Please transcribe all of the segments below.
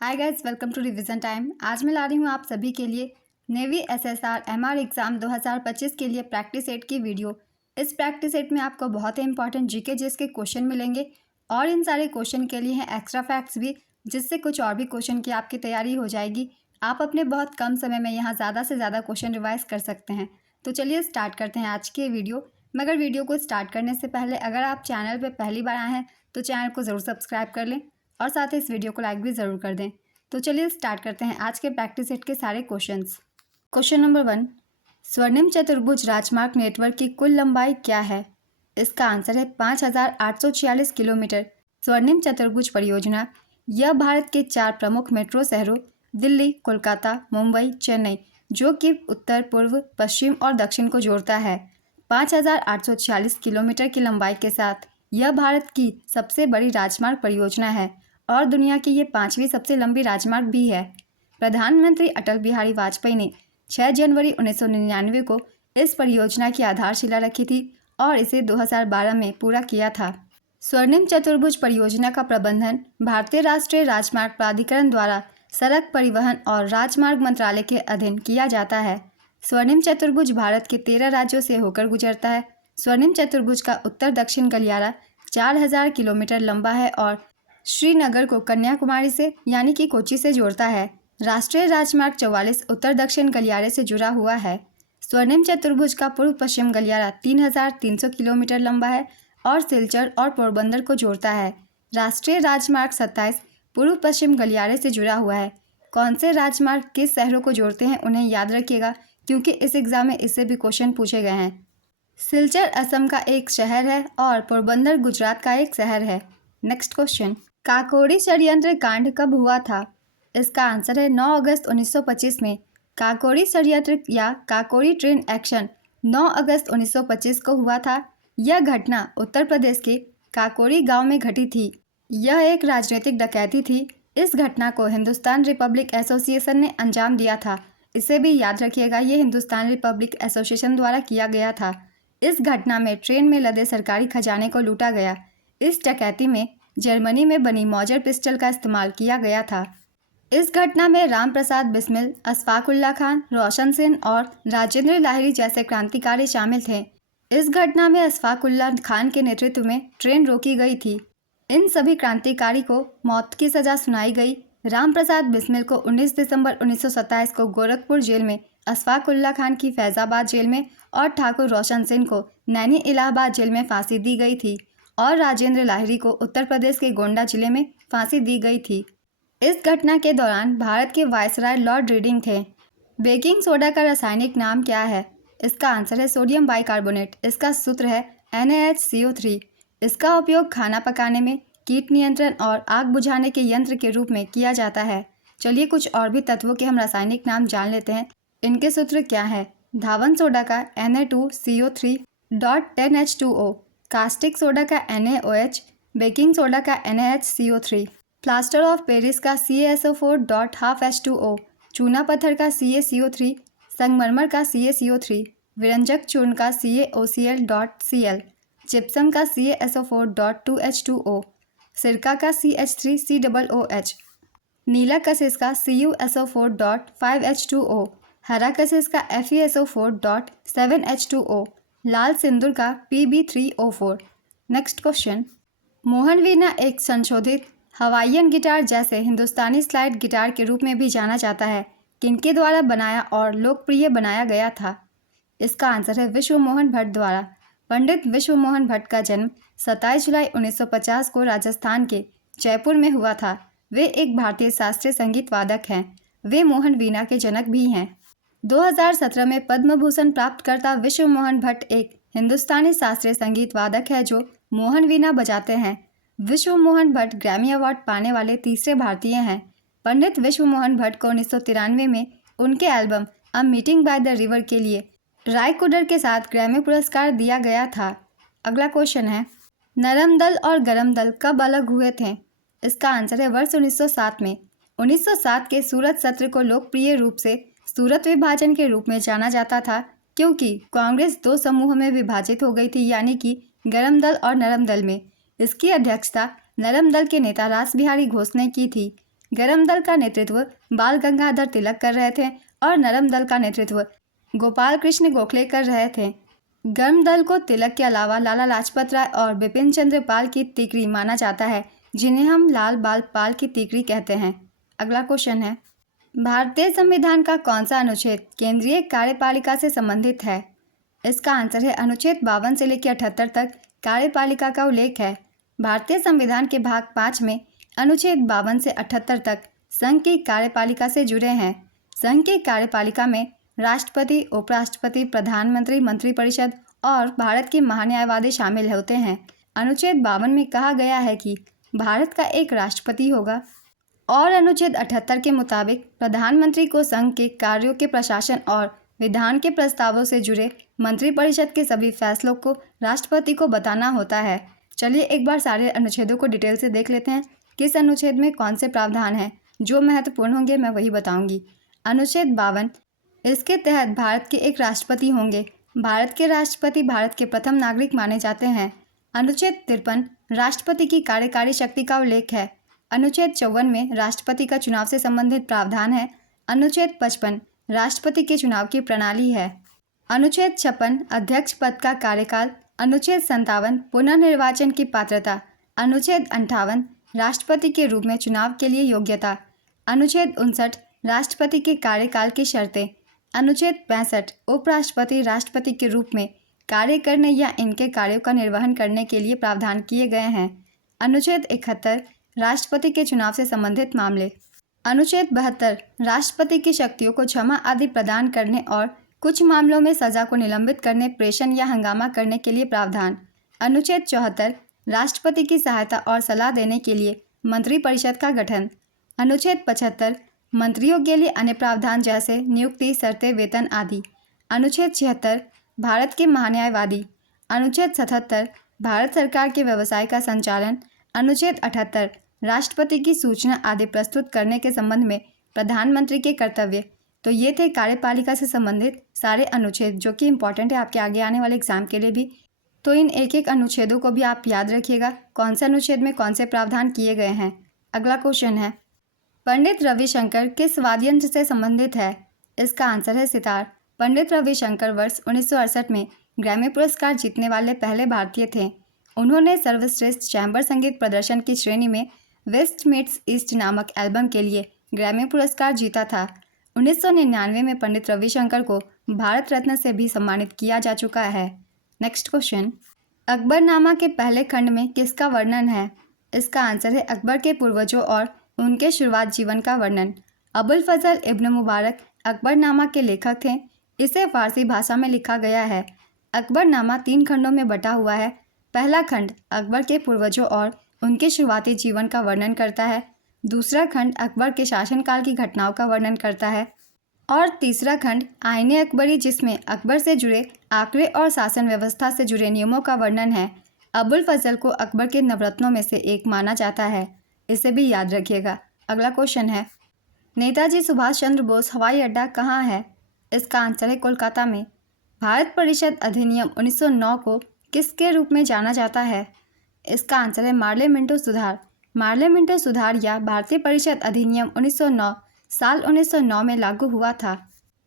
Hi guys, welcome to revision time. आज मैं ला रही हूँ आप सभी के लिए नेवी एसएसआर एमआर एग्ज़ाम 2025 के लिए प्रैक्टिस सेट की वीडियो। इस प्रैक्टिस सेट में आपको बहुत ही इंपॉर्टेंट जीके जिसके क्वेश्चन मिलेंगे और इन सारे क्वेश्चन के लिए हैं एक्स्ट्रा फैक्ट्स भी, जिससे कुछ और भी क्वेश्चन की आपकी तैयारी हो जाएगी। आप अपने बहुत कम समय में यहाँ ज़्यादा से ज़्यादा क्वेश्चन रिवाइज कर सकते हैं। तो चलिए स्टार्ट करते हैं आज की वीडियो। मगर वीडियो को स्टार्ट करने से पहले अगर आप चैनल पर पहली बार आए हैं तो चैनल को ज़रूर सब्सक्राइब कर लें और साथ ही इस वीडियो को लाइक भी ज़रूर कर दें। तो चलिए स्टार्ट करते हैं आज के प्रैक्टिस सेट के सारे क्वेश्चंस। क्वेश्चन नंबर 1, स्वर्णिम चतुर्भुज राजमार्ग नेटवर्क की कुल लंबाई क्या है? इसका आंसर है 5846 किलोमीटर। स्वर्णिम चतुर्भुज परियोजना यह भारत के 4 प्रमुख मेट्रो शहरों दिल्ली, कोलकाता, मुंबई, चेन्नई, जो कि उत्तर, पूर्व, पश्चिम और दक्षिण को जोड़ता है। 5846 किलोमीटर की लंबाई के साथ यह भारत की सबसे बड़ी राजमार्ग परियोजना है और दुनिया की ये 5वीं सबसे लंबी राजमार्ग भी है। प्रधानमंत्री अटल बिहारी वाजपेयी ने 6 जनवरी 1999 को इस परियोजना की आधारशिला रखी थी और इसे 2012 में पूरा किया था। स्वर्णिम चतुर्भुज परियोजना का प्रबंधन भारतीय राष्ट्रीय राजमार्ग प्राधिकरण द्वारा सड़क परिवहन और राजमार्ग मंत्रालय के अधीन किया जाता है। स्वर्णिम चतुर्भुज भारत के 13 राज्यों से होकर गुजरता है। स्वर्णिम चतुर्भुज का उत्तर दक्षिण गलियारा 4000 किलोमीटर लंबा है और श्रीनगर को कन्याकुमारी से यानी कि कोच्चि से जोड़ता है। राष्ट्रीय राजमार्ग 44 उत्तर दक्षिण गलियारे से जुड़ा हुआ है। स्वर्णिम चतुर्भुज का पूर्व पश्चिम गलियारा 3300 किलोमीटर लंबा है और सिलचर और पोरबंदर को जोड़ता है। राष्ट्रीय राजमार्ग 27 पूर्व पश्चिम गलियारे से जुड़ा हुआ है। कौन से राजमार्ग किस शहरों को जोड़ते हैं उन्हें याद रखिएगा, क्योंकि इस एग्जाम में इससे भी क्वेश्चन पूछे गए हैं। सिलचर असम का एक शहर है और पोरबंदर गुजरात का एक शहर है। नेक्स्ट क्वेश्चन, काकोरी षड्यंत्र कांड कब हुआ था? इसका आंसर है 9 अगस्त 1925 में। काकोरी षड्यंत्र या काकोरी ट्रेन एक्शन 9 अगस्त 1925 को हुआ था। यह घटना उत्तर प्रदेश के काकोरी गांव में घटी थी। यह एक राजनीतिक डकैती थी। इस घटना को हिंदुस्तान रिपब्लिक एसोसिएशन ने अंजाम दिया था। इसे भी याद रखिएगा, ये हिंदुस्तान रिपब्लिक एसोसिएशन द्वारा किया गया था। इस घटना में ट्रेन में लदे सरकारी खजाने को लूटा गया। इस डकैती में जर्मनी में बनी मॉजर पिस्टल का इस्तेमाल किया गया था। इस घटना में राम प्रसाद बिस्मिल, अशफाक उल्लाह खान, रोशन सेन और राजेंद्र लाहिड़ी जैसे क्रांतिकारी शामिल थे। इस घटना में अशफाक उल्लाह खान के नेतृत्व में ट्रेन रोकी गई थी। इन सभी क्रांतिकारी को मौत की सजा सुनाई गई। राम प्रसाद बिस्मिल को 19 दिसंबर 1927 को गोरखपुर जेल में, अशफाक उल्लाह खान की फैजाबाद जेल में और ठाकुर रोशन सेन को नैनी इलाहाबाद जेल में फांसी दी गई थी और राजेंद्र लाहिड़ी को उत्तर प्रदेश के गोंडा जिले में फांसी दी गई थी। इस घटना के दौरान भारत के वायसराय लॉर्ड रीडिंग थे। बेकिंग सोडा का रासायनिक नाम क्या है? इसका आंसर है सोडियम बाइकार्बोनेट। इसका सूत्र है NaHCO3। इसका उपयोग खाना पकाने में, कीट नियंत्रण और आग बुझाने के यंत्र के रूप में किया जाता है। चलिए कुछ और भी तत्वों के हम रासायनिक नाम जान लेते हैं। इनके सूत्र क्या है? धावन सोडा का Na2CO3.10H2O, कास्टिक सोडा का NaOH, बेकिंग सोडा का NaHCO3, प्लास्टर ऑफ पेरिस का CaSO4.12H2O, चूना पत्थर का CaCO3, संगमरमर का CaCO3, विरंजक चूर्ण का CaOCl.Cl, जिप्सम का CaSO4.2H2O, सिरका का CH3COOH, नीला कशिश का CuSO4.5H2O, हरा कशिश का FeSO4.7H2O, लाल सिंदूर का Pb3O4। नेक्स्ट क्वेश्चन, मोहन वीणा एक संशोधित हवाईयन गिटार जैसे हिंदुस्तानी स्लाइड गिटार के रूप में भी जाना जाता है। किनके द्वारा बनाया और लोकप्रिय बनाया गया था? इसका आंसर है विश्व मोहन भट्ट द्वारा। पंडित विश्व मोहन भट्ट का जन्म 27 जुलाई 1950 को राजस्थान के जयपुर में हुआ था। वे एक भारतीय शास्त्रीय संगीत वादक हैं। वे मोहन वीणा के जनक भी हैं। 2017 में पद्म भूषण प्राप्तकर्ता विश्व मोहन भट्ट एक हिंदुस्तानी शास्त्रीय संगीत वादक है जो मोहन वीणा बजाते हैं। विश्व मोहन भट्ट ग्रैमी अवार्ड पाने वाले तीसरे भारतीय हैं। पंडित विश्व मोहन भट्ट को 1993 में उनके album a meeting by the river के लिए राय कुडर के साथ ग्रैमी पुरस्कार दिया गया था। अगला क्वेश्चन है, नरम दल और गरम दल कब अलग हुए थे? इसका आंसर है वर्ष 1907 में। 1907 के सूरत सत्र को लोकप्रिय रूप से सूरत विभाजन के रूप में जाना जाता था, क्योंकि कांग्रेस 2 समूहों में विभाजित हो गई थी, यानी कि गरम दल और नरम दल में। इसकी अध्यक्षता नरम दल के नेता रास बिहारी घोष ने की थी। गरम दल का नेतृत्व बाल गंगाधर तिलक कर रहे थे और नरम दल का नेतृत्व गोपाल कृष्ण गोखले कर रहे थे। गर्म दल को तिलक के अलावा लाला लाजपत राय और बिपिन चंद्र पाल की तीकरी माना जाता है, जिन्हें हम लाल बाल पाल की तीकरी कहते हैं। अगला क्वेश्चन है, भारतीय संविधान का कौन सा अनुच्छेद केंद्रीय कार्यपालिका से संबंधित है? इसका आंसर है अनुच्छेद 52 से लेकर 78 तक कार्यपालिका का उल्लेख है। भारतीय संविधान के भाग 5 में अनुच्छेद 52 से 78 तक संघ की कार्यपालिका से जुड़े हैं। संघ की कार्यपालिका में राष्ट्रपति, उपराष्ट्रपति, प्रधानमंत्री, मंत्रिपरिषद और भारत के महान्यायवादी शामिल होते हैं। अनुच्छेद 52 में कहा गया है कि भारत का एक राष्ट्रपति होगा और अनुच्छेद 78 के मुताबिक प्रधानमंत्री को संघ के कार्यों के प्रशासन और विधान के प्रस्तावों से जुड़े मंत्रिपरिषद के सभी फैसलों को राष्ट्रपति को बताना होता है। चलिए एक बार सारे अनुच्छेदों को डिटेल से देख लेते हैं। किस अनुच्छेद में कौन से प्रावधान हैं, जो महत्वपूर्ण होंगे मैं वही बताऊंगी। अनुच्छेद 52, इसके तहत भारत के एक राष्ट्रपति होंगे। भारत के राष्ट्रपति भारत के प्रथम नागरिक माने जाते हैं। अनुच्छेद 53, राष्ट्रपति की कार्यकारी शक्ति का उल्लेख है। अनुच्छेद 54 में राष्ट्रपति का चुनाव से संबंधित प्रावधान है। अनुच्छेद 55 राष्ट्रपति के चुनाव की प्रणाली है। अनुच्छेद 56 अध्यक्ष पद का कार्यकाल। अनुच्छेद 57 पुनर्निर्वाचन की पात्रता। अनुच्छेद 58 राष्ट्रपति के रूप में चुनाव के लिए योग्यता। अनुच्छेद 59 राष्ट्रपति के कार्यकाल की शर्तें। अनुच्छेद 65 उपराष्ट्रपति राष्ट्रपति के रूप में कार्य करने या इनके कार्यों का निर्वहन करने के लिए प्रावधान किए गए हैं। अनुच्छेद 71 राष्ट्रपति के चुनाव से संबंधित मामले। अनुच्छेद 72 राष्ट्रपति की शक्तियों को क्षमा आदि प्रदान करने और कुछ मामलों में सजा को निलंबित करने, प्रेषण या हंगामा करने के लिए प्रावधान। अनुच्छेद 74 राष्ट्रपति की सहायता और सलाह देने के लिए मंत्रिपरिषद का गठन। अनुच्छेद 75 मंत्रियों के लिए अन्य प्रावधान जैसे नियुक्ति, शर्तें, वेतन आदि। अनुच्छेद 76 भारत के महान्यायवादी। अनुच्छेद 77 भारत सरकार के व्यवसाय का संचालन। अनुच्छेद 78 राष्ट्रपति की सूचना आदि प्रस्तुत करने के संबंध में प्रधानमंत्री के कर्तव्य। तो ये थे कार्यपालिका से संबंधित सारे अनुच्छेद, जो कि इम्पॉर्टेंट है आपके आगे आने वाले एग्जाम के लिए भी। तो इन एक एक अनुच्छेदों को भी आप याद रखिएगा, कौन से अनुच्छेद में कौन से प्रावधान किए गए हैं। अगला क्वेश्चन है, पंडित रविशंकर किस वाद्य यंत्र से संबंधित है? इसका आंसर है सितार। पंडित रविशंकर वर्ष 1968 में ग्रैमी पुरस्कार जीतने वाले पहले भारतीय थे। उन्होंने सर्वश्रेष्ठ चैम्बर संगीत प्रदर्शन की श्रेणी में वेस्ट मीट्स ईस्ट नामक एल्बम के लिए ग्रैमी पुरस्कार जीता था। 1999 में पंडित रविशंकर को भारत रत्न से भी सम्मानित किया जा चुका है। नेक्स्ट क्वेश्चन, अकबरनामा के पहले खंड में किसका वर्णन है? इसका आंसर है अकबर के पूर्वजों और उनके शुरुआत जीवन का वर्णन। अबुल फजल इब्न मुबारक अकबरनामा के लेखक थे। इसे फारसी भाषा में लिखा गया है। अकबरनामा 3 खंडों में बटा हुआ है। पहला खंड अकबर के पूर्वजों और उनके शुरुआती जीवन का वर्णन करता है। दूसरा खंड अकबर के शासनकाल की घटनाओं का वर्णन करता है और तीसरा खंड आईने अकबरी, जिसमें अकबर से जुड़े आंकड़े और शासन व्यवस्था से जुड़े नियमों का वर्णन है। अबुल फजल को अकबर के नवरत्नों में से एक माना जाता है, इसे भी याद रखिएगा। अगला क्वेश्चन है, नेताजी सुभाष चंद्र बोस हवाई अड्डा कहाँ है? इसका आंसर है कोलकाता में। भारत परिषद अधिनियम 1909 को किसके रूप में जाना जाता है? इसका आंसर है मार्ले मिंटो सुधार। मार्ले मिंटो सुधार या भारतीय परिषद अधिनियम 1909 साल 1909 में लागू हुआ था।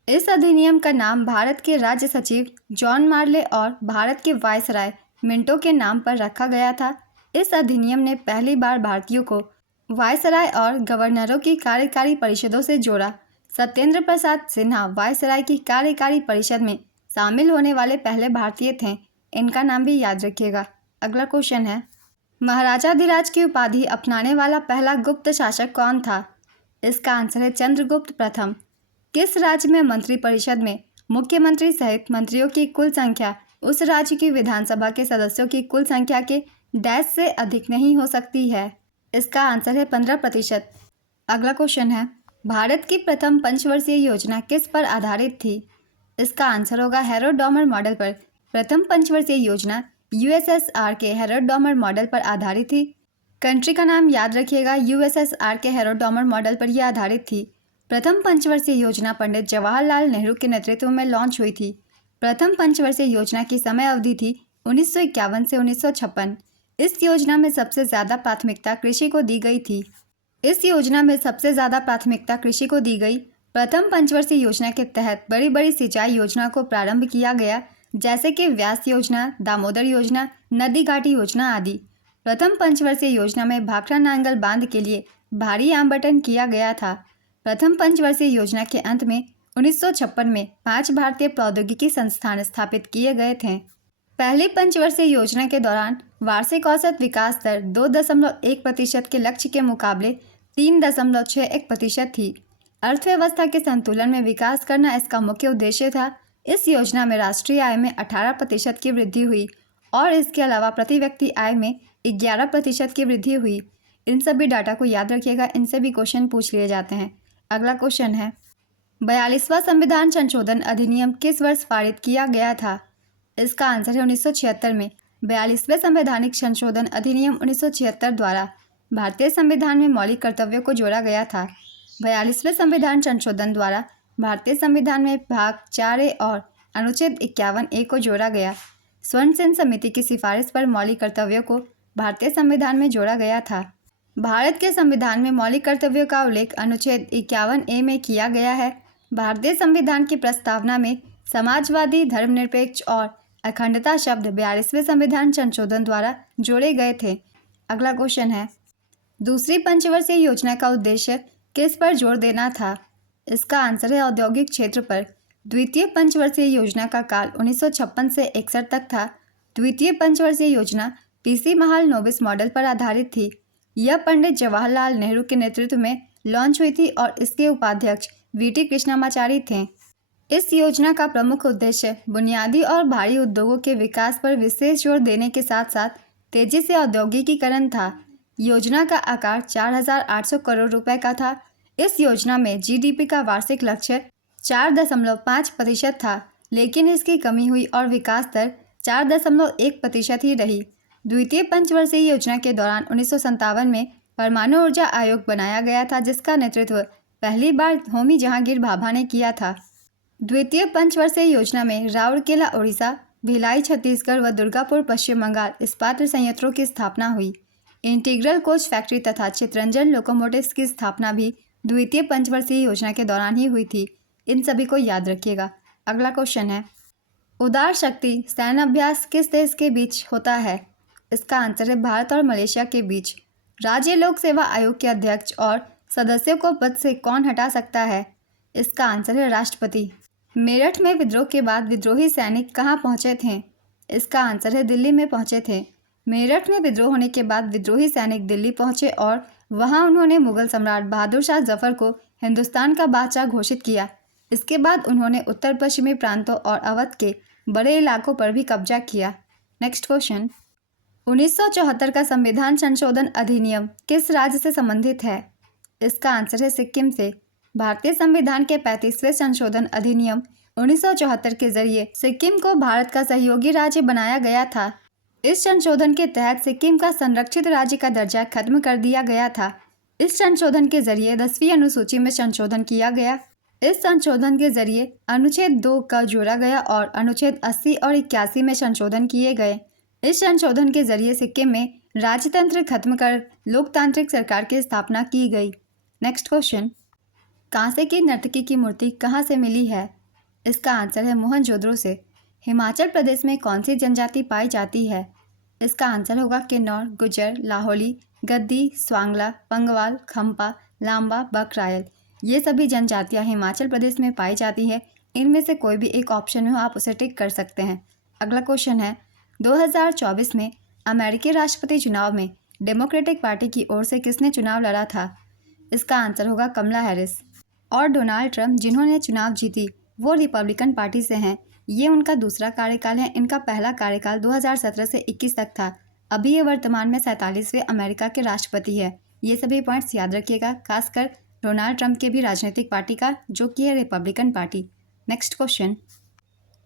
इस अधिनियम का नाम भारत के राज्य सचिव जॉन मार्ले और भारत के वायसराय मिंटो के नाम पर रखा गया था। इस अधिनियम ने पहली बार भारतीयों को वायसराय और गवर्नरों की कार्यकारी परिषदों से जोड़ा। सत्येंद्र प्रसाद सिन्हा वायसराय की कार्यकारी परिषद में शामिल होने वाले पहले भारतीय थे। इनका नाम भी याद रखिएगा। अगला क्वेश्चन है, महाराजाधिराज की उपाधि अपनाने वाला पहला गुप्त शासक कौन था? इसका आंसर है चंद्रगुप्त प्रथम। किस राज्य में मंत्रिपरिषद में मुख्यमंत्री सहित मंत्रियों की कुल संख्या उस राज्य की विधानसभा के सदस्यों की कुल संख्या के डैश से अधिक नहीं हो सकती है? इसका आंसर है 15%। अगला क्वेश्चन है, भारत की प्रथम पंचवर्षीय योजना किस पर आधारित थी? इसका आंसर होगा हैरोल्ड डॉमर मॉडल पर। प्रथम पंचवर्षीय योजना यूएसएसआर के हैरोल्ड डॉमर मॉडल पर आधारित थी। कंट्री का नाम याद रखिएगा, यूएसएसआर के हैरोल्ड डॉमर मॉडल पर यह आधारित थी। प्रथम पंचवर्षीय योजना पंडित जवाहरलाल नेहरू के नेतृत्व में लॉन्च हुई थी। प्रथम पंचवर्षीय योजना की समय अवधि थी 1951 से 1956। इस योजना में सबसे ज़्यादा प्राथमिकता कृषि को दी गई थी। इस योजना में सबसे ज़्यादा प्राथमिकता कृषि को दी गई। प्रथम पंचवर्षीय योजना के तहत बड़ी बड़ी सिंचाई योजना को प्रारंभ किया गया, जैसे कि व्यास योजना, दामोदर योजना, नदी घाटी योजना आदि। प्रथम पंचवर्षीय योजना में भाखड़ा नांगल बांध के लिए भारी आवंटन किया गया था। प्रथम पंचवर्षीय योजना के अंत में 1956 में 5 भारतीय प्रौद्योगिकी संस्थान स्थापित किए गए थे। पहली पंचवर्षीय योजना के दौरान वार्षिक औसत विकास दर 2.1% के लक्ष्य के मुकाबले 3.61% थी। अर्थव्यवस्था के संतुलन में विकास करना इसका मुख्य उद्देश्य था। इस योजना में राष्ट्रीय आय में 18% की वृद्धि हुई और इसके अलावा प्रति व्यक्ति आय में 11% की वृद्धि हुई। इन सभी डाटा को याद रखिएगा, इनसे भी क्वेश्चन पूछ लिए जाते हैं। अगला क्वेश्चन है, 42वां संविधान संशोधन अधिनियम किस वर्ष पारित किया गया था? इसका आंसर है 1976 में। 42वें संवैधानिक संशोधन अधिनियम 1976 द्वारा भारतीय संविधान में मौलिक कर्तव्यों को जोड़ा गया था। 42वें संविधान संशोधन द्वारा भारतीय संविधान में भाग 4A और अनुच्छेद 51A को जोड़ा गया। स्वर्ण सेन समिति की सिफारिश पर मौलिक कर्तव्यों को भारतीय संविधान में जोड़ा गया था। भारत के संविधान में मौलिक कर्तव्यों का उल्लेख अनुच्छेद 51A में किया गया है। भारतीय संविधान की प्रस्तावना में समाजवादी, धर्मनिरपेक्ष और अखंडता शब्द 42वें संविधान संशोधन द्वारा जोड़े गए थे। अगला क्वेश्चन है, दूसरी पंचवर्षीय योजना का उद्देश्य किस पर जोर देना था? इसका आंसर है औद्योगिक क्षेत्र पर। द्वितीय पंचवर्षीय योजना का काल 1956 से 61 तक था। द्वितीय पंचवर्षीय योजना पीसी महाल नोबिस मॉडल पर आधारित थी। यह पंडित जवाहरलाल नेहरू के नेतृत्व में लॉन्च हुई थी और इसके उपाध्यक्ष वीटी कृष्णमाचारी थे। इस योजना का प्रमुख उद्देश्य बुनियादी और भारी उद्योगों के विकास पर विशेष जोर देने के साथ साथ तेजी से औद्योगिकीकरण था। योजना का आकार 4,800 करोड़ रुपए का था। इस योजना में जीडीपी का वार्षिक लक्ष्य 4.5% था, लेकिन इसकी कमी हुई और विकास दर 4.1% ही रही। द्वितीय पंचवर्षीय योजना के दौरान 1957 में परमाणु ऊर्जा आयोग बनाया गया था, जिसका नेतृत्व पहली बार होमी जहांगीर भाभा ने किया था। द्वितीय पंचवर्षीय योजना में राउरकेला उड़ीसा, भिलाई छत्तीसगढ़ व दुर्गापुर पश्चिम बंगाल इस्पात संयंत्रों की स्थापना हुई। इंटीग्रल कोच फैक्ट्री तथा चितरंजन लोकोमोटिव्स की स्थापना भी द्वितीय पंचवर्षीय योजना के दौरान ही हुई थी। इन सभी को याद रखिएगा। अगला क्वेश्चन है, उदार शक्ति सैन्य अभ्यास किस देश के बीच होता है? इसका आंसर है भारत और मलेशिया के बीच। राज्य लोक सेवा आयोग के अध्यक्ष और सदस्यों को पद से कौन हटा सकता है? इसका आंसर है राष्ट्रपति। मेरठ में विद्रोह के बाद विद्रोही सैनिक कहाँ पहुँचे थे? इसका आंसर है दिल्ली में पहुँचे थे। मेरठ में विद्रोह होने के बाद विद्रोही सैनिक दिल्ली पहुँचे और वहाँ उन्होंने मुगल सम्राट बहादुर शाह जफर को हिंदुस्तान का बादशाह घोषित किया। इसके बाद उन्होंने उत्तर पश्चिमी प्रांतों और अवध के बड़े इलाकों पर भी कब्जा किया। नेक्स्ट क्वेश्चन, 1974 का संविधान संशोधन अधिनियम किस राज्य से संबंधित है? इसका आंसर है सिक्किम से। भारतीय संविधान के 35वें संशोधन अधिनियम 1974 के जरिए सिक्किम को भारत का सहयोगी राज्य बनाया गया था। इस संशोधन के तहत सिक्किम का संरक्षित राज्य का दर्जा खत्म कर दिया गया था। इस संशोधन के जरिए 10वीं अनुसूची में संशोधन किया गया। इस संशोधन के जरिए अनुच्छेद 2 का जोड़ा गया और अनुच्छेद 80 और 81 में संशोधन किए गए। इस संशोधन के जरिए सिक्किम में राजतंत्र खत्म कर लोकतांत्रिक सरकार की स्थापना की गई। नेक्स्ट क्वेश्चन, कांसे की नर्तकी की मूर्ति कहाँ से मिली है? इसका आंसर है मोहनजोदड़ो से। हिमाचल प्रदेश में कौन सी जनजाति पाई जाती है? इसका आंसर होगा किन्नौर, गुज्जर, लाहौली, गद्दी, स्वांगला, पंगवाल, खम्पा, लांबा, बकरायल। ये सभी जनजातियाँ हिमाचल प्रदेश में पाई जाती है। इनमें से कोई भी एक ऑप्शन में हो आप उसे टिक कर सकते हैं। अगला क्वेश्चन है, 2024 में अमेरिकी राष्ट्रपति चुनाव में डेमोक्रेटिक पार्टी की ओर से किसने चुनाव लड़ा था? इसका आंसर होगा कमला हैरिस। और डोनाल्ड ट्रंप जिन्होंने चुनाव जीती वो रिपब्लिकन पार्टी से हैं। ये उनका दूसरा कार्यकाल है। इनका पहला कार्यकाल 2017 से 21 तक था। अभी ये वर्तमान में 47वें अमेरिका के राष्ट्रपति है। ये सभी पॉइंट्स याद रखिएगा, खासकर डोनाल्ड ट्रंप के भी राजनीतिक पार्टी का, जो कि है रिपब्लिकन पार्टी। नेक्स्ट क्वेश्चन,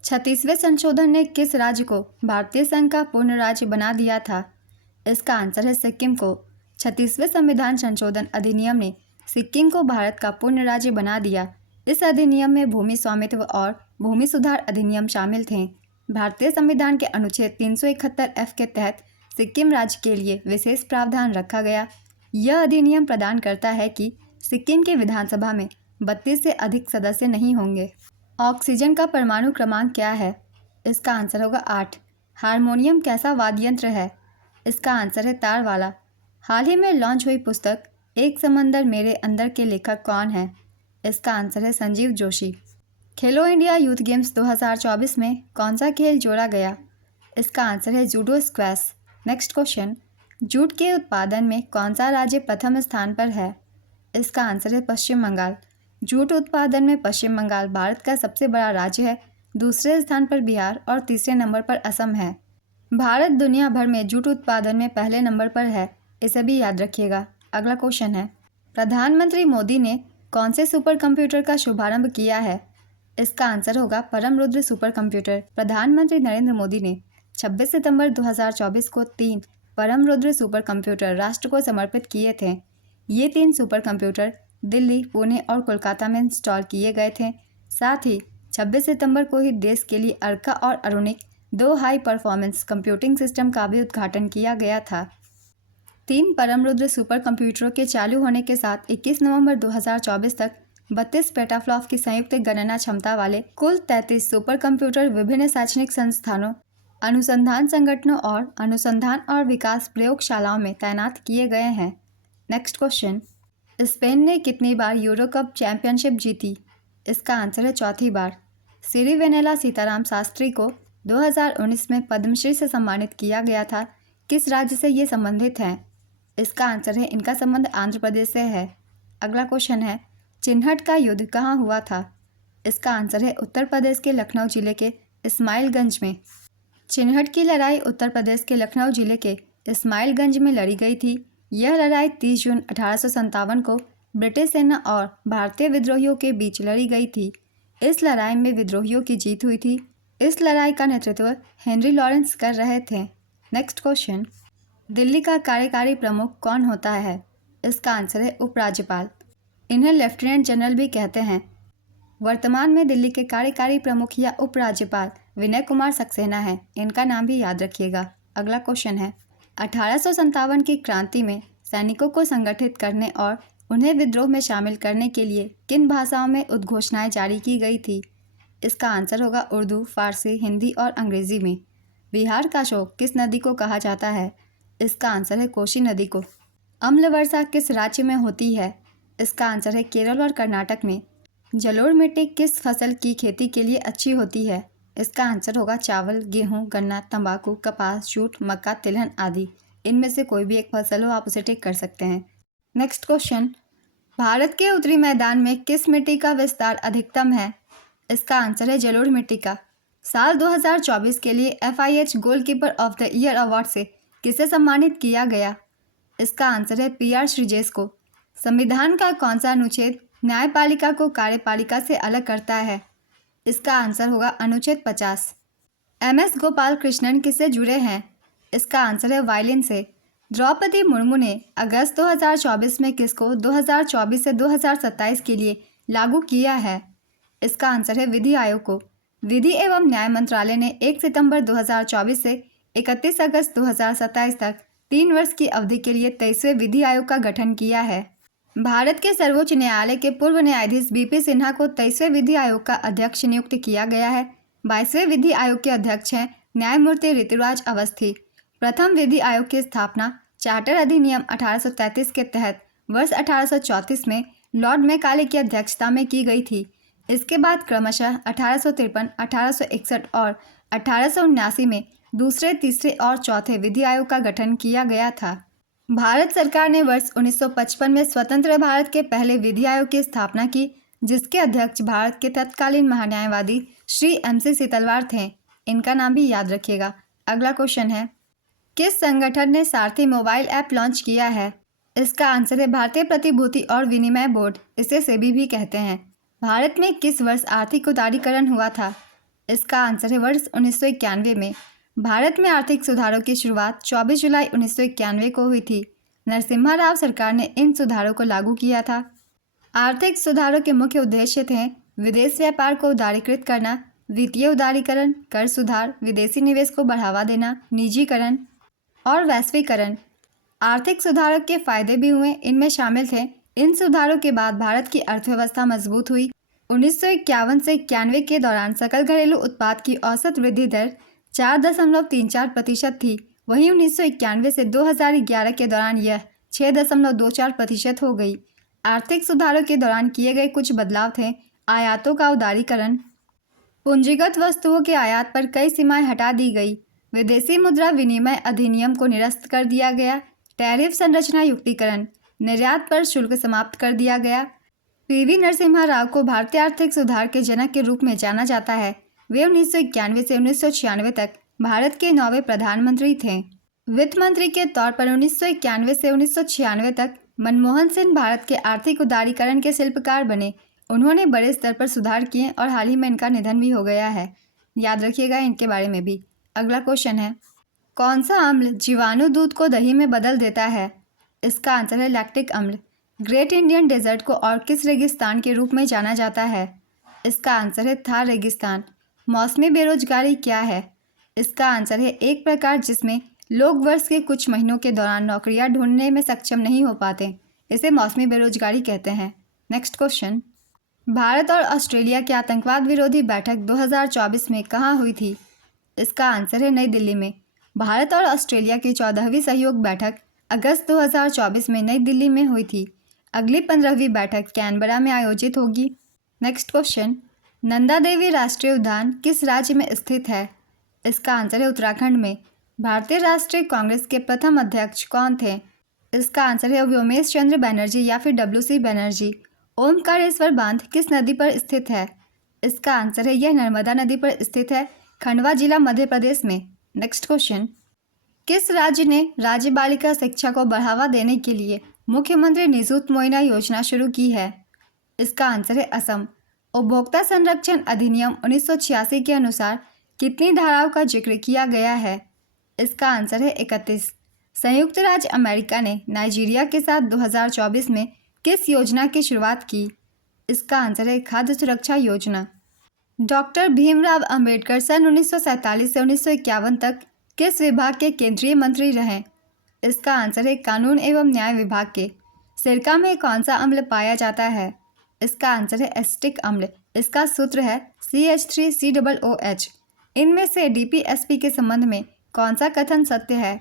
36वें संशोधन ने किस राज्य को भारतीय संघ का पूर्ण राज्य बना दिया था? इसका आंसर है सिक्किम को। 36वें संविधान संशोधन अधिनियम ने सिक्किम को भारत का पूर्ण राज्य बना दिया। इस अधिनियम में भूमि स्वामित्व और भूमि सुधार अधिनियम शामिल थे। भारतीय संविधान के अनुच्छेद 371F के तहत सिक्किम राज्य के लिए विशेष प्रावधान रखा गया। यह अधिनियम प्रदान करता है कि सिक्किम के विधानसभा में 32 से अधिक सदस्य नहीं होंगे। ऑक्सीजन का परमाणु क्रमांक क्या है? इसका आंसर होगा 8। हारमोनियम कैसा वाद्य यंत्र है? इसका आंसर है तार वाला। हाल ही में लॉन्च हुई पुस्तक एक समंदर मेरे अंदर के लेखक कौन है? इसका आंसर है संजीव जोशी। खेलो इंडिया यूथ गेम्स 2024 में कौन सा खेल जोड़ा गया? इसका आंसर है judo squash. Next question, jute के उत्पादन में कौन सा राज्य प्रथम स्थान पर है? इसका आंसर है पश्चिम बंगाल। जूट उत्पादन में पश्चिम बंगाल भारत का सबसे बड़ा राज्य है। दूसरे स्थान पर बिहार और तीसरे नंबर पर असम है। भारत दुनिया भर में जूट उत्पादन में पहले नंबर पर है, इसे भी याद रखिएगा। अगला क्वेश्चन है, प्रधानमंत्री मोदी ने कौन से सुपर कंप्यूटर का शुभारंभ किया है? इसका आंसर होगा परम रुद्र सुपर कंप्यूटर। प्रधानमंत्री नरेंद्र मोदी ने 26 सितंबर 2024 को 3 परम रुद्र सुपर कंप्यूटर राष्ट्र को समर्पित किए थे। ये 3 सुपर कंप्यूटर दिल्ली, पुणे और कोलकाता में इंस्टॉल किए गए थे। साथ ही 26 सितंबर को ही देश के लिए अर्का और अरुणिक 2 हाई परफॉर्मेंस कंप्यूटिंग सिस्टम का भी उद्घाटन किया गया था। 3 परम रुद्र सुपर कंप्यूटरों के चालू होने के साथ 21 नवंबर 2024 तक 32 पेटाफ्लॉप की संयुक्त गणना क्षमता वाले कुल 33 सुपर कंप्यूटर विभिन्न शैक्षणिक संस्थानों, अनुसंधान संगठनों और अनुसंधान और विकास प्रयोगशालाओं में तैनात किए गए हैं। नेक्स्ट क्वेश्चन, स्पेन ने कितनी बार यूरो कप चैंपियनशिप जीती? इसका आंसर है चौथी बार। सिरिवेनेला सीताराम शास्त्री को 2019 में पद्मश्री से सम्मानित किया गया था। किस राज्य से ये संबंधित हैं? इसका आंसर है इनका संबंध आंध्र प्रदेश से है। अगला क्वेश्चन है, चिन्हट का युद्ध कहाँ हुआ था? इसका आंसर है उत्तर प्रदेश के लखनऊ जिले के इस्माइलगंज में। चिन्हट की लड़ाई उत्तर प्रदेश के लखनऊ जिले के इस्माइलगंज में लड़ी गई थी। यह लड़ाई 30 जून 1857 को ब्रिटिश सेना और भारतीय विद्रोहियों के बीच लड़ी गई थी। इस लड़ाई में विद्रोहियों की जीत हुई थी। इस लड़ाई का नेतृत्व हेनरी लॉरेंस कर रहे थे। नेक्स्ट क्वेश्चन, दिल्ली का कार्यकारी प्रमुख कौन होता है? इसका आंसर है उपराज्यपाल। इन्हें लेफ्टिनेंट जनरल भी कहते हैं। वर्तमान में दिल्ली के कार्यकारी प्रमुख या उपराज्यपाल विनय कुमार सक्सेना है। इनका नाम भी याद रखिएगा। अगला क्वेश्चन है, 1857 की क्रांति में सैनिकों को संगठित करने और उन्हें विद्रोह में शामिल करने के लिए किन भाषाओं में उद्घोषणाएं जारी की गई थी? इसका आंसर होगा उर्दू, फारसी, हिंदी और अंग्रेजी में। बिहार का शोक किस नदी को कहा जाता है? इसका आंसर है कोसी नदी को। अम्ल वर्षा किस राज्य में होती है? इसका आंसर है केरल और कर्नाटक में। जलोढ़ मिट्टी किस फसल की खेती के लिए अच्छी होती है? इसका आंसर होगा चावल, गेहूं, गन्ना, तंबाकू, कपास, जूट, मक्का, तिलहन आदि। इनमें से कोई भी एक फसल हो, आप उसे टिक कर सकते हैं। नेक्स्ट क्वेश्चन, भारत के उत्तरी मैदान में किस मिट्टी का विस्तार अधिकतम है? इसका आंसर है जलोढ़ मिट्टी का। साल 2024 के लिए FIH goalkeeper of the year award से किसे सम्मानित किया गया? इसका आंसर है PR श्रीजेश को। संविधान का कौन सा अनुच्छेद न्यायपालिका को कार्यपालिका से अलग करता है? इसका आंसर होगा अनुच्छेद 50। MS गोपाल कृष्णन किससे जुड़े हैं? इसका आंसर है वायलिन से। द्रौपदी मुर्मू ने अगस्त 2024 में किसको 2024 से 2027 के लिए लागू किया है? इसका आंसर है विधि आयोग को। विधि एवं न्याय मंत्रालय ने 1 सितंबर 2024 से 31 अगस्त 2027 तक 3 वर्ष की अवधि के लिए 23वें विधि आयोग का गठन किया है। भारत के सर्वोच्च न्यायालय के पूर्व न्यायाधीश BP सिन्हा को 23वें विधि आयोग का अध्यक्ष नियुक्त किया गया है। 22वें विधि आयोग के अध्यक्ष हैं न्यायमूर्ति ऋतुराज अवस्थी। प्रथम विधि आयोग की स्थापना चार्टर अधिनियम 1833 के तहत वर्ष 1834 में लॉर्ड मैकाले की अध्यक्षता में की गई थी। इसके बाद क्रमशः 1853, 1861 और 1879 में दूसरे, तीसरे और चौथे विधि आयोग का गठन किया गया था। भारत सरकार ने वर्ष 1955 में स्वतंत्र भारत के पहले विधि आयोग की स्थापना की, जिसके अध्यक्ष भारत के तत्कालीन महान्यायवादी श्री MC सीतलवार थे। इनका नाम भी याद रखिएगा। अगला क्वेश्चन है, किस संगठन ने सारथी मोबाइल ऐप लॉन्च किया है? इसका आंसर है भारतीय प्रतिभूति और विनिमय बोर्ड, इसे सेबी भी कहते हैं। भारत में किस वर्ष आर्थिक उदारीकरण हुआ था? इसका आंसर है वर्ष 1991 में। भारत में आर्थिक सुधारों की शुरुआत 24 जुलाई 1991 को हुई थी। नरसिम्हा राव सरकार ने इन सुधारों को लागू किया था। आर्थिक सुधारों के मुख्य उद्देश्य थे विदेश व्यापार को उदारीकृत करना, वित्तीय उदारीकरण, कर सुधार, विदेशी निवेश को बढ़ावा देना, निजीकरण और वैश्वीकरण। आर्थिक सुधारों के फायदे भी हुए, इनमें शामिल थे। इन सुधारों के बाद भारत की अर्थव्यवस्था मजबूत हुई। 1951 से 91 के दौरान सकल घरेलू उत्पाद की औसत वृद्धि दर 4.34% थी। वहीं 1991 से 2011 के दौरान यह 6.24% हो गई। आर्थिक सुधारों के दौरान किए गए कुछ बदलाव थे। आयातों का उदारीकरण, पूंजीगत वस्तुओं के आयात पर कई सीमाएं हटा दी गई। विदेशी मुद्रा विनिमय अधिनियम को निरस्त कर दिया गया। टैरिफ संरचना युक्तिकरण, निर्यात पर शुल्क समाप्त कर दिया गया। पीवी नरसिम्हा राव को भारतीय आर्थिक सुधार के जनक के रूप में जाना जाता है। वे 1991 से 1996 तक भारत के 9वें प्रधानमंत्री थे। वित्त मंत्री के तौर पर 1991 से 1996 तक मनमोहन सिंह भारत के आर्थिक उदारीकरण के शिल्पकार बने। उन्होंने बड़े स्तर पर सुधार किए और हाल ही में इनका निधन भी हो गया है। याद रखिएगा इनके बारे में भी। अगला क्वेश्चन है, कौन सा अम्ल जीवाणु दूध को दही में बदल देता है? इसका आंसर है लैक्टिक अम्ल। ग्रेट इंडियन डेजर्ट को और किस रेगिस्तान के रूप में जाना जाता है? इसका आंसर है थार रेगिस्तान। मौसमी बेरोजगारी क्या है? इसका आंसर है एक प्रकार जिसमें लोग वर्ष के कुछ महीनों के दौरान नौकरियां ढूंढने में सक्षम नहीं हो पाते। इसे मौसमी बेरोजगारी कहते हैं। नेक्स्ट क्वेश्चन, भारत और ऑस्ट्रेलिया की आतंकवाद विरोधी बैठक 2024 में कहाँ हुई थी? इसका आंसर है नई दिल्ली में। भारत और ऑस्ट्रेलिया की 14वीं सहयोग बैठक अगस्त 2024 में नई दिल्ली में हुई थी। अगली 15वीं बैठक कैनबरा में आयोजित होगी। नेक्स्ट क्वेश्चन, नंदा देवी राष्ट्रीय उद्यान किस राज्य में स्थित है? इसका आंसर है उत्तराखंड में। भारतीय राष्ट्रीय कांग्रेस के प्रथम अध्यक्ष कौन थे? इसका आंसर है व्योमेश चंद्र बनर्जी या फिर WC बनर्जी। ओमकारेश्वर बांध किस नदी पर स्थित है? इसका आंसर है यह नर्मदा नदी पर स्थित है, खंडवा जिला मध्य प्रदेश में। नेक्स्ट क्वेश्चन, किस राज्य ने राज्य बालिका शिक्षा को बढ़ावा देने के लिए मुख्यमंत्री निजुत मोइना योजना शुरू की है? इसका आंसर है असम। उपभोक्ता संरक्षण अधिनियम 1986 के अनुसार कितनी धाराओं का जिक्र किया गया है? इसका आंसर है 31। संयुक्त राज्य अमेरिका ने नाइजीरिया के साथ 2024 में किस योजना की शुरुआत की? इसका आंसर है खाद्य सुरक्षा योजना। डॉक्टर भीमराव अंबेडकर सन 1947 से 1951 तक किस विभाग के केंद्रीय मंत्री रहे? इसका आंसर है कानून एवं न्याय विभाग के। सिरका में कौन सा अम्ल पाया जाता है? इसका आंसर है एसिटिक अम्ल। इसका सूत्र है CH3COOH। इनमें से DPSP के संबंध में कौन सा कथन सत्य है?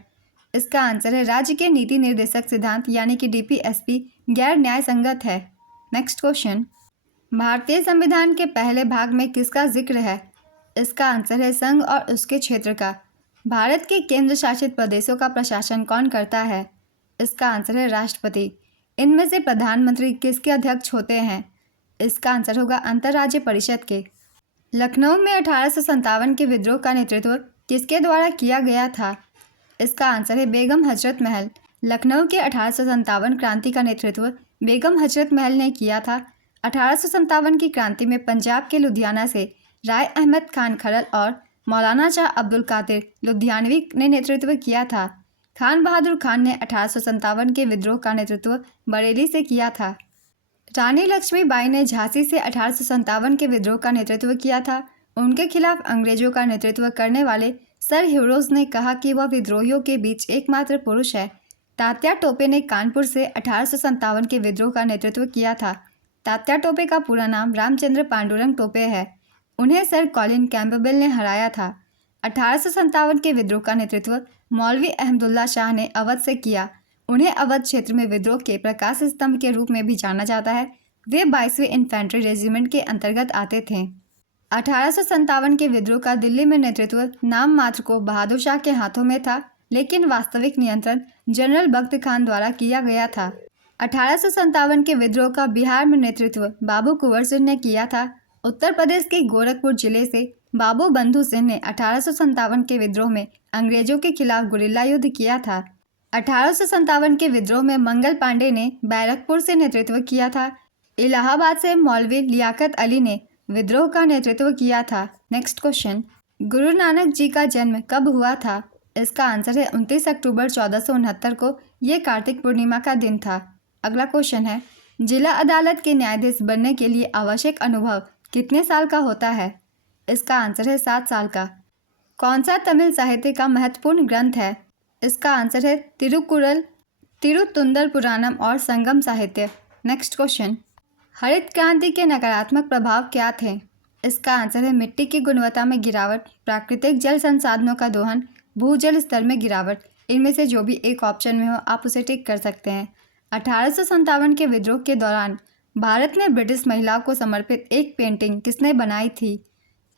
इसका आंसर है राज्य के नीति निर्देशक सिद्धांत यानी कि DPSP गैर न्याय संगत है। नेक्स्ट क्वेश्चन, भारतीय संविधान के पहले भाग में किसका जिक्र है? इसका आंसर है संघ और उसके क्षेत्र का। भारत के केंद्र शासित प्रदेशों का प्रशासन कौन करता है? इसका आंसर है राष्ट्रपति। इनमें से प्रधानमंत्री किसके अध्यक्ष होते हैं? इसका आंसर होगा अंतर्राज्य परिषद के। लखनऊ में 1857 के विद्रोह का नेतृत्व किसके द्वारा किया गया था? इसका आंसर है बेगम हजरत महल। लखनऊ के 1857 क्रांति का नेतृत्व बेगम हजरत महल ने किया था। 1857 की क्रांति में पंजाब के लुधियाना से राय अहमद खान खरल और मौलाना शाह अब्दुल कादिर लुधियानवी ने नेतृत्व किया था। खान बहादुर खान ने 1857 के विद्रोह का नेतृत्व बरेली से किया था। रानी लक्ष्मीबाई ने झांसी से 1857 के विद्रोह का नेतृत्व किया था। उनके खिलाफ अंग्रेजों का नेतृत्व करने वाले सर ह्यूरोज ने कहा कि वह विद्रोहियों के बीच एकमात्र पुरुष है। तात्या टोपे ने कानपुर से 1857 के विद्रोह का नेतृत्व किया था। तात्या टोपे का पूरा नाम रामचंद्र पांडुरंग टोपे है। उन्हें सर कॉलिन कैम्पबेल ने हराया था। 1857 के विद्रोह का नेतृत्व मौलवी अहमदुल्ला शाह ने अवध से किया। उन्हें अवध क्षेत्र में विद्रोह के प्रकाश स्तंभ के रूप में भी जाना जाता है। वे 22वीं इन्फेंट्री रेजिमेंट के अंतर्गत आते थे। 1857 के विद्रोह का दिल्ली में नेतृत्व नाम मात्र को बहादुर शाह के हाथों में था, लेकिन वास्तविक नियंत्रण जनरल बख्त खान द्वारा किया गया था। 1857 के विद्रोह का बिहार में नेतृत्व बाबू कुंवर सिंह ने किया था। उत्तर प्रदेश के गोरखपुर जिले से बाबू बंधु सिंह ने 1857 के विद्रोह में अंग्रेजों के खिलाफ गुरिल्ला युद्ध किया था। 1857 के विद्रोह में मंगल पांडे ने बैरकपुर से नेतृत्व किया था। इलाहाबाद से मौलवी लियाकत अली ने विद्रोह का नेतृत्व किया था। नेक्स्ट क्वेश्चन, गुरु नानक जी का जन्म कब हुआ था? इसका आंसर है 29 अक्टूबर 1469 को। ये कार्तिक पूर्णिमा का दिन था। अगला क्वेश्चन है, जिला अदालत के न्यायाधीश बनने के लिए आवश्यक अनुभव कितने साल का होता है? इसका आंसर है 7 साल का। कौन सा तमिल साहित्य का महत्वपूर्ण ग्रंथ है? इसका आंसर है तिरुकुरल। तिरुतुंदर पुराणम और संगम साहित्य। नेक्स्ट क्वेश्चन, हरित क्रांति के नकारात्मक प्रभाव क्या थे? इसका आंसर है मिट्टी की गुणवत्ता में गिरावट, प्राकृतिक जल संसाधनों का दोहन, भूजल स्तर में गिरावट। इनमें से जो भी एक ऑप्शन में हो आप उसे टिक कर सकते हैं। 1857 के विद्रोह के दौरान भारत में ब्रिटिश महिलाओं को समर्पित एक पेंटिंग किसने बनाई थी?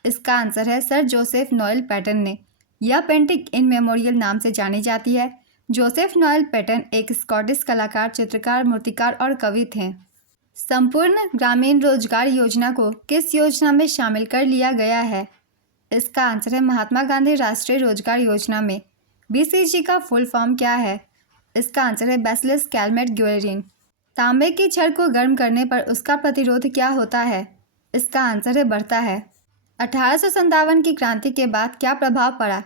इसका आंसर है सर जोसेफ नोएल पैटन ने। यह पेंटिंग इन मेमोरियल नाम से जानी जाती है। जोसेफ नोएल पैटन एक स्कॉटिश कलाकार, चित्रकार, मूर्तिकार और कवि थे। संपूर्ण ग्रामीण रोजगार योजना को किस योजना में शामिल कर लिया गया है? इसका आंसर है महात्मा गांधी राष्ट्रीय रोजगार योजना में। BCG का फुल फॉर्म क्या है? इसका आंसर है बैसिलस कैलमेट ग्वेरिन। तांबे की छड़ को गर्म करने पर उसका प्रतिरोध क्या होता है? इसका आंसर है बढ़ता है। 1857 की क्रांति के बाद क्या प्रभाव पड़ा?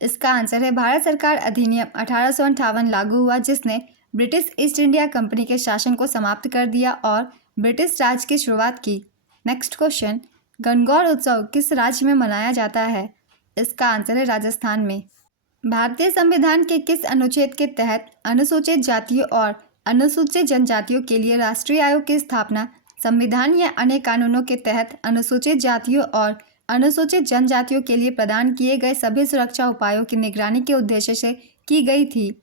इसका आंसर है भारत सरकार अधिनियम 1858 लागू हुआ, जिसने ब्रिटिश ईस्ट इंडिया कंपनी के शासन को समाप्त कर दिया और ब्रिटिश राज की शुरुआत की। नेक्स्ट क्वेश्चन, गणगौर उत्सव किस राज्य में मनाया जाता है? इसका आंसर है राजस्थान में। भारतीय संविधान के किस अनुच्छेद के तहत अनुसूचित जातियों और अनुसूचित जनजातियों के लिए राष्ट्रीय आयोग की स्थापना संविधान या अन्य कानूनों के तहत अनुसूचित जातियों और अनुसूचित जनजातियों के लिए प्रदान किए गए सभी सुरक्षा उपायों की निगरानी के उद्देश्य से की गई थी?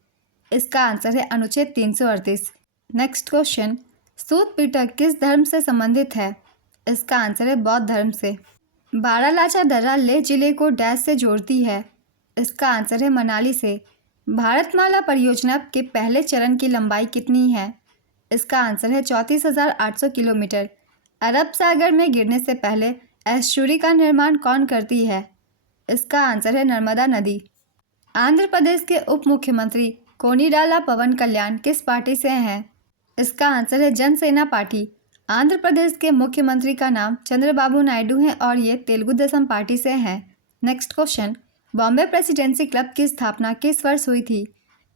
इसका आंसर है अनुच्छेद 338। नेक्स्ट क्वेश्चन, सूत पिटक किस धर्म से संबंधित है? इसका आंसर है बौद्ध धर्म से। बारालाचा दर्रा लेह जिले को डैश से जोड़ती है? इसका आंसर है मनाली से। भारतमाला परियोजना के पहले चरण की लंबाई कितनी है? इसका आंसर है 34,800 किलोमीटर। अरब सागर में गिरने से पहले एस्चुरी का निर्माण कौन करती है? इसका आंसर है नर्मदा नदी। आंध्र प्रदेश के उप मुख्यमंत्री कोनिडाला पवन कल्याण किस पार्टी से हैं? इसका आंसर है जनसेना पार्टी। आंध्र प्रदेश के मुख्यमंत्री का नाम चंद्रबाबू नायडू है और ये तेलुगु देशम पार्टी से हैं। Next question, Bombay presidency club की स्थापना किस वर्ष हुई थी?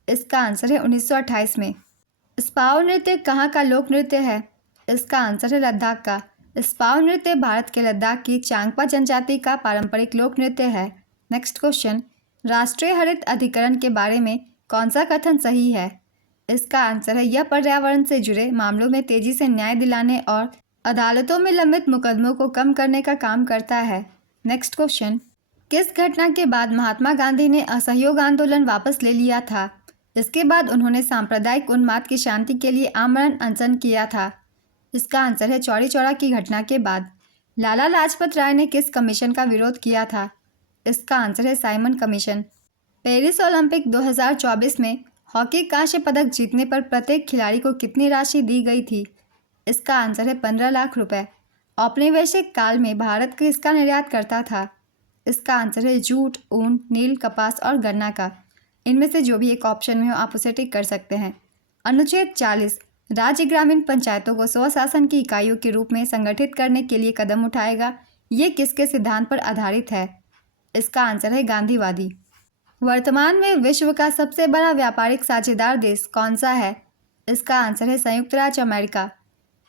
इसका आंसर है 1928 में। स्पाउ नृत्य कहाँ का लोक नृत्य है? इसका आंसर है लद्दाख का। स्पाउ नृत्य भारत के लद्दाख की चांगपा जनजाति का पारंपरिक लोक नृत्य है। नेक्स्ट क्वेश्चन, राष्ट्रीय हरित अधिकरण के बारे में कौन सा कथन सही है? इसका आंसर है यह पर्यावरण से जुड़े मामलों में तेजी से न्याय दिलाने और अदालतों में लंबित मुकदमों को कम करने का काम करता है। नेक्स्ट क्वेश्चन, किस घटना के बाद महात्मा गांधी ने असहयोग आंदोलन वापस ले लिया था? इसके बाद उन्होंने सांप्रदायिक उन्माद की शांति के लिए आमरण अनशन किया था। इसका आंसर है चौरी चौरा की घटना के बाद। लाला लाजपत राय ने किस कमीशन का विरोध किया था? इसका आंसर है साइमन कमीशन। पेरिस ओलंपिक 2024 में हॉकी कांस्य पदक जीतने पर प्रत्येक खिलाड़ी को कितनी राशि दी गई थी? इसका आंसर है 15 लाख रुपए। औपनिवेशिक काल में भारत किसका निर्यात करता था? इसका आंसर है जूट, ऊन, नील, कपास और गन्ना का। इनमें से जो भी एक ऑप्शन में हो आप उसे टिक कर सकते हैं। अनुच्छेद 40 राज्य ग्रामीण पंचायतों को स्वशासन की इकाइयों के रूप में संगठित करने के लिए कदम उठाएगा। ये किसके सिद्धांत पर आधारित है? इसका आंसर है गांधीवादी। वर्तमान में विश्व का सबसे बड़ा व्यापारिक साझेदार देश कौन सा है? इसका आंसर है संयुक्त राज्य अमेरिका।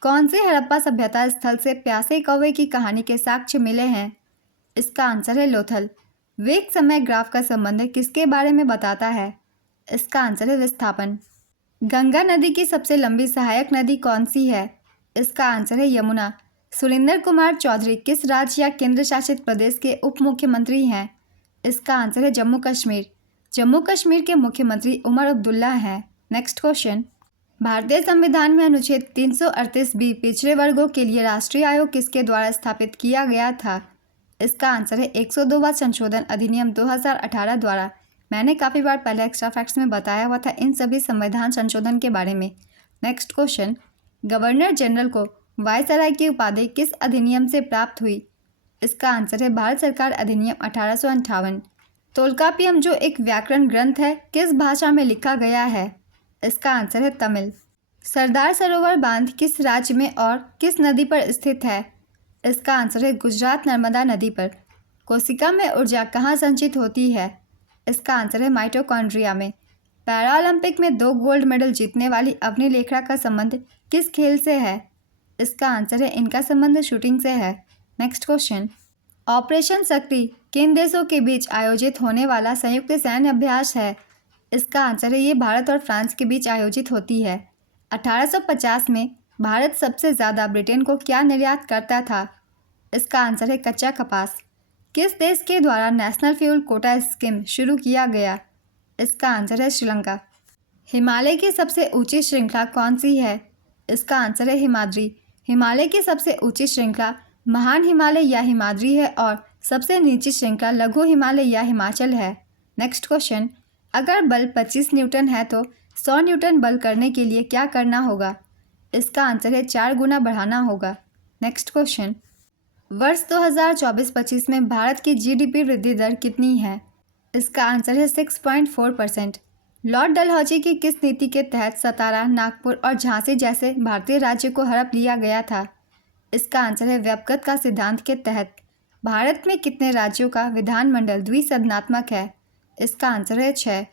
कौन से हड़प्पा सभ्यता स्थल से प्यासे कौवे की कहानी के साक्ष्य मिले हैं? इसका आंसर है लोथल। वेग समय ग्राफ का संबंध किसके बारे में बताता है? इसका आंसर है विस्थापन। गंगा नदी की सबसे लंबी सहायक नदी कौन सी है? इसका आंसर है यमुना। सुरेंद्र कुमार चौधरी किस राज्य या केंद्र शासित प्रदेश के उप मुख्यमंत्री हैं? इसका आंसर है जम्मू कश्मीर। जम्मू कश्मीर के मुख्यमंत्री उमर अब्दुल्ला हैं। नेक्स्ट क्वेश्चन, भारतीय संविधान में अनुच्छेद 338B पिछड़े वर्गों के लिए राष्ट्रीय आयोग किसके द्वारा स्थापित किया गया था? इसका आंसर है 102वां संशोधन अधिनियम 2018 द्वारा। मैंने काफ़ी बार पहले एक्स्ट्रा फैक्ट्स में बताया हुआ था इन सभी संविधान संशोधन के बारे में। नेक्स्ट क्वेश्चन, गवर्नर जनरल को वायसराय की उपाधि किस अधिनियम से प्राप्त हुई? इसका आंसर है भारत सरकार अधिनियम 1858। तोल्कापियम जो एक व्याकरण ग्रंथ है किस भाषा में लिखा गया है? इसका आंसर है तमिल। सरदार सरोवर बांध किस राज्य में और किस नदी पर स्थित है? इसका आंसर है गुजरात नर्मदा नदी पर। कोशिका में ऊर्जा कहाँ संचित होती है? इसका आंसर है माइटोकॉन्ड्रिया में। पैरा ओलंपिक में 2 गोल्ड मेडल जीतने वाली अवनी लेखरा का संबंध किस खेल से है? इसका आंसर है इनका संबंध शूटिंग से है। नेक्स्ट क्वेश्चन, ऑपरेशन शक्ति किन देशों के बीच आयोजित होने वाला संयुक्त सैन्य अभ्यास है? इसका आंसर है ये भारत और फ्रांस के बीच आयोजित होती है। 1850 में भारत सबसे ज़्यादा ब्रिटेन को क्या निर्यात करता था? इसका आंसर है कच्चा कपास। किस देश के द्वारा नेशनल फ्यूल कोटा स्कीम शुरू किया गया? इसका आंसर है श्रीलंका। हिमालय की सबसे ऊंची श्रृंखला कौन सी है? इसका आंसर है हिमाद्री। हिमालय की सबसे ऊंची श्रृंखला महान हिमालय या हिमाद्री है और सबसे नीची श्रृंखला लघु हिमालय या हिमाचल है। नेक्स्ट क्वेश्चन, अगर बल 25 न्यूटन है तो 100 न्यूटन बल करने के लिए क्या करना होगा? इसका आंसर है 4 गुना बढ़ाना होगा। नेक्स्ट क्वेश्चन, वर्ष 2024-25 में भारत की जीडीपी वृद्धि दर कितनी है? इसका आंसर है 6.4%। लॉर्ड डलहौजी की किस नीति के तहत सतारा, नागपुर और झांसी जैसे भारतीय राज्यों को हड़प लिया गया था? इसका आंसर है व्यवगत का सिद्धांत के तहत। भारत में कितने राज्यों का विधानमंडल द्विसदनात्मक है? इसका आंसर है 6।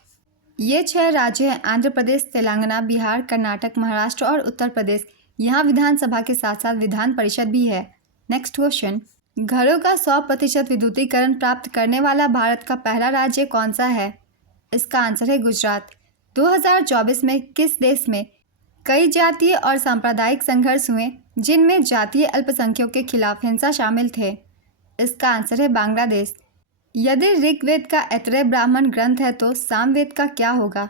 ये 6 राज्य हैं आंध्र प्रदेश, तेलंगाना, बिहार, कर्नाटक, महाराष्ट्र और उत्तर प्रदेश। यहाँ विधानसभा के साथ साथ विधान परिषद भी है। नेक्स्ट क्वेश्चन, घरों का 100% विद्युतीकरण प्राप्त करने वाला भारत का पहला राज्य कौन सा है? इसका आंसर है गुजरात। 2024 में किस देश में कई जातीय और सांप्रदायिक संघर्ष हुए जिनमें जातीय अल्पसंख्यकों के खिलाफ हिंसा शामिल थे? इसका आंसर है बांग्लादेश। यदि ऋग्वेद का ऐतरेय ब्राह्मण ग्रंथ है तो सामवेद का क्या होगा?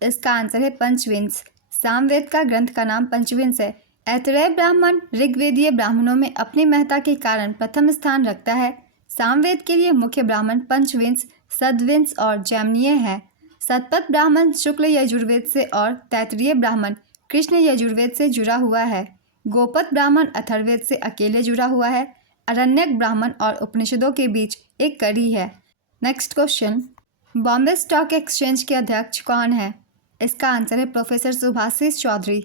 इसका आंसर है पंचविंश। सामवेद का ग्रंथ का नाम पंचविंश है। ऐतरेय ब्राह्मण ऋग्वेदीय ब्राह्मणों में अपनी महत्ता के कारण प्रथम स्थान रखता है। सामवेद के लिए मुख्य ब्राह्मण पंचविंश, सदविंश और जैमिनीय है। सतपथ ब्राह्मण शुक्ल यजुर्वेद से और तैत्तिरीय ब्राह्मण कृष्ण यजुर्वेद से जुड़ा हुआ है। गोपथ ब्राह्मण अथर्ववेद से अकेले जुड़ा हुआ है। अरण्यक ब्राह्मण और उपनिषदों के बीच एक कड़ी है। Next question, Bombay stock exchange के अध्यक्ष कौन है? इसका आंसर है प्रोफेसर सुभाषिष चौधरी।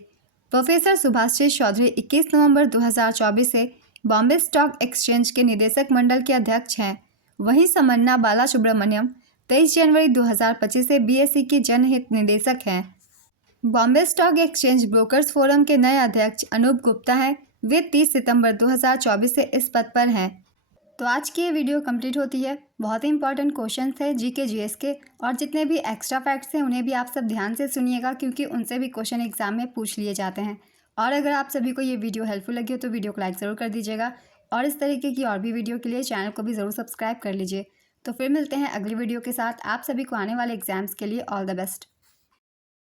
प्रोफेसर सुभाषिष चौधरी 21 नवंबर 2024 से बॉम्बे स्टॉक एक्सचेंज के निदेशक मंडल के अध्यक्ष हैं। वहीं समन्ना बालासुब्रमण्यम 23 जनवरी 2025 से बीएसई की जनहित निदेशक हैं। Bombay stock exchange brokers forum के नए अध्यक्ष अनूप गुप्ता हैं। वे 30 सितंबर 2024 से इस पद पर हैं। तो आज की ये वीडियो कंप्लीट होती है। बहुत ही इंपॉर्टेंट क्वेश्चन थे जीके जीएस के, और जितने भी एक्स्ट्रा फैक्ट्स हैं उन्हें भी आप सब ध्यान से सुनिएगा क्योंकि उनसे भी क्वेश्चन एग्जाम में पूछ लिए जाते हैं। और अगर आप सभी को ये वीडियो हेल्पफुल लगी हो तो वीडियो को लाइक ज़रूर कर दीजिएगा, और इस तरीके की और भी वीडियो के लिए चैनल को भी ज़रूर सब्सक्राइब कर लीजिए। तो फिर मिलते हैं अगली वीडियो के साथ। आप सभी को आने वाले एग्जाम्स के लिए ऑल द बेस्ट।